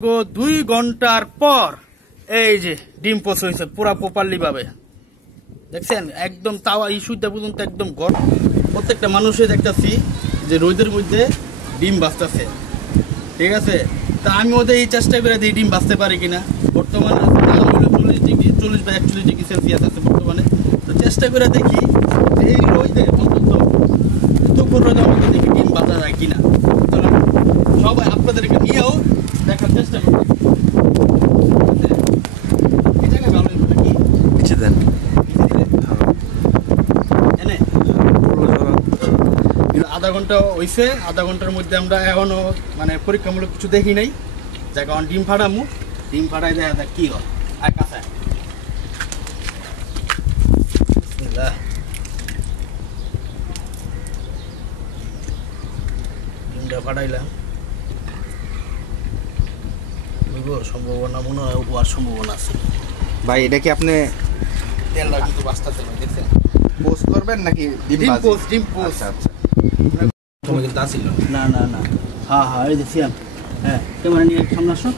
2 ঘন্টার পর এই যে ডিম পোষ হয়েছে পুরা প্রপারলি ভাবে দেখছেন, একদম তাওয়া ইস্যুটা পর্যন্ত একদম গরম। প্রত্যেকটা মানুষের দেখতেছি যে রোদের মধ্যে ডিম ভাজতেছে, ঠিক আছে। তা আমি ওদের এই চেষ্টা করে দিই ডিম ভাজতে পারি কিনা। বর্তমানে 40 ডিগ্রি 40 বা 41 ডিগ্রি সেলসিয়াস আছে বর্তমানে। তো চেষ্টা করে দেখি এই রোদে অন্তত দুপুর রোদে অন্তত দেখি ডিম ভাজা যায় কিনা। চলো সবাই আপনাদেরকে নিয়েও দেখার চেষ্টা করি। আধা ঘন্টা হয়েছে, আধা ঘন্টার মধ্যে আমরা এখনো মানে পরীক্ষামূলক কিছু দেখি নাই। যখন ডিম ফাটামু, ডিম ফাটাই দেখা যাক কি হয়। আর কাঁচা ডিমটা ফাটাইলাম, সম্ভাবনা মনে হয় হওয়ার সম্ভাবনা আছে। ভাই এটা কি আপনি তেলটা কিন্তু বাঁচতেছে না, দেখছেন? পোস্ট করবেন নাকি ডিম পোস্ট? ডিম পোস্ট তুমি কিন্তু আসিল না না না। হ্যাঁ হ্যাঁ, এই দেখছিলাম। হ্যাঁ, ক্যামেরা নিয়ে সামনে আসো।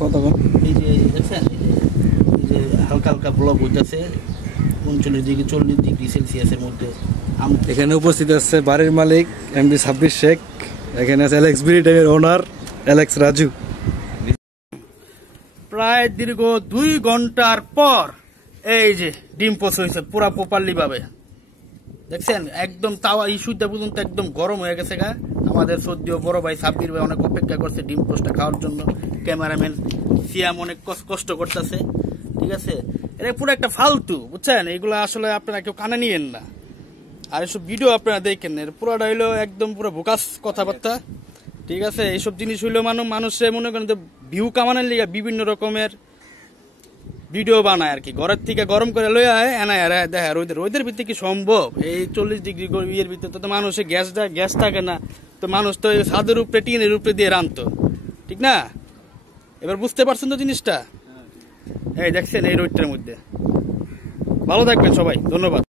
কতক্ষণ? এই যে দেখছেন, এই যে হালকা হালকা ব্লক হইতেছে 39 ডিগ্রি 40 ডিগ্রি সেলসিয়াসের মধ্যে। এখানে উপস্থিত আছে বাড়ির মালিক এমডি সাব্বির শেখ, এখানে আছে অ্যালেক্স বিডি টাইমের ওনার অ্যালেক্স রাজু। প্রায় দীর্ঘ 2 ঘন্টার পর এই যে ডিম পোষ হয়েছে পুরা প্রপারলি ভাবে দেখছেন, একদম তাওয়া ইস্যুটা পর্যন্ত একদম গরম হয়ে গেছে গা। আমাদের সদ্য বড় ভাই সাব্বির ভাই অনেক অপেক্ষা করছে ডিম পোস্টটা খাওয়ার জন্য। ক্যামেরাম্যান সিয়াম অনেক কষ্ট করতেছে, ঠিক আছে। এটা পুরো একটা ফালতু, বুঝছেন? এগুলো আসলে আপনারা কেউ কানে নিয়েন না, আর এসব ভিডিও আপনারা দেখেন। এর পুরোটা হইলো একদম পুরো বোকাস কথাবার্তা, ঠিক আছে। এইসব জিনিস হইলো মানুষে মনে করেন যে ভিউ কামানোর লিগে বিভিন্ন রকমের ভিডিও বানায় আর কি। ঘরের থেকে গরম করে লইয়া হয় এনায় আর দেখা রোদের ভিতরে কি সম্ভব? এই 40 ডিগ্রি ইয়ের ভিতরে তো মানুষের গ্যাস থাকে না, তো মানুষ তো ছাদের উপরে টিনের উপরে দিয়ে রানতো, ঠিক না? এবার বুঝতে পারছেন তো জিনিসটা? এই দেখছেন এই রোদটার মধ্যে। ভালো থাকবেন সবাই, ধন্যবাদ।